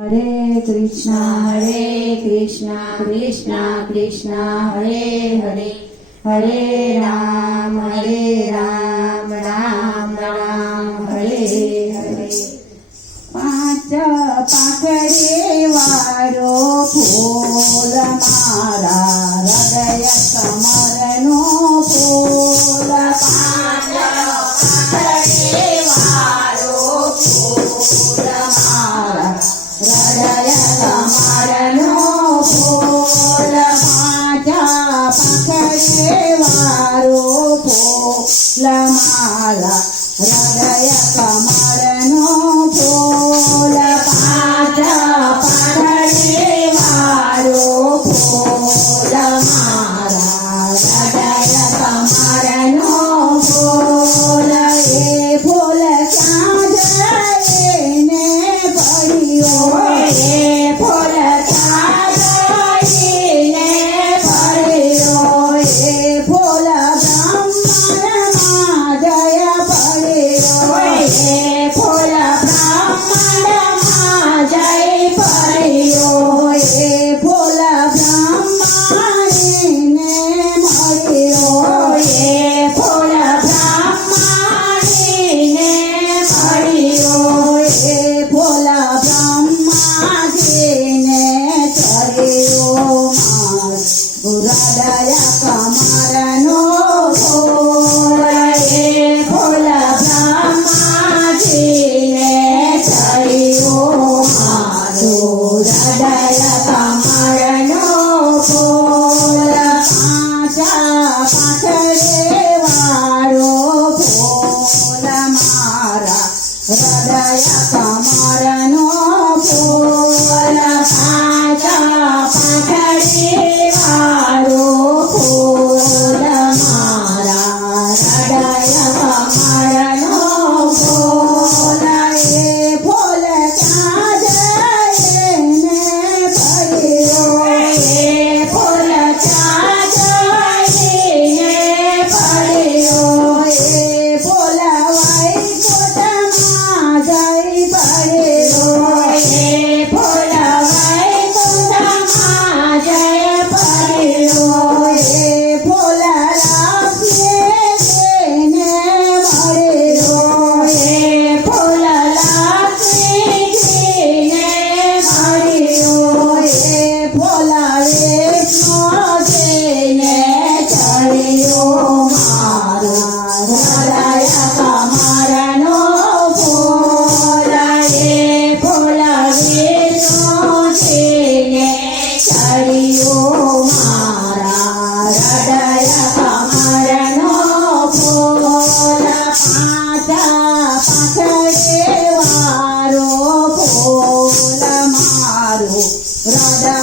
हरे कृष्णा कृष्णा कृष्णा हरे हरे, हरे राम राम राम हरे हरे। पांच पाखड़े वारो फूल मारा हृदय कमरनो फूल। पांच पाखड़े वारो फूल मारा हृदय कमरनो फूल। पांच पाखड़े वारो फूल माला हृदय कमरनो फूल। पांच पाखड़े वारो फूल माला हृदय कमरनो फूल। ए फूल क्यां जईने पड्यो, ए फूल क्यां जईने पड्यो। ए फूल ब्रह्मांडमां जय पड्यो, ए फूल ब्रह्मांडमां जय पड्यो। ए फूल ब्रह्मांडने मळ्यो, ए फूल ब्रह्मांडने मळ्यो। ए फूल ब्रह्माजीने चढ़्यो मार हृदय कमरनो फूल। ए फूल ब्रह्माजीने चढ़्यो मारो हृदय कमरनो फूल। पांच पाखड़े वारो फूल मारा हृदय कमरनो फूल। पांच पाखड़े वारो फूल मारा हृदय कमरनो फूल। ए फूल क्यां जईने पड्यो, ए फूल क्यां जईने पड्यो। ए फूल वैकुंठमां जई पड्यो, ए फूल वैकुंठमां जय पड्यो। ए फूल लक्ष्मीजीने मळ्यो, ए फूल लक्ष्मीजीने मळ्यो। ए फूल विष्णुजीने चढ़्यो मारो हृदय कमरनो फूल। ए फूल विष्णुजीने चढ़्यो मारा हृदय कमरनो फूल। पांच पाखड़े वारो फूल मारो हृदय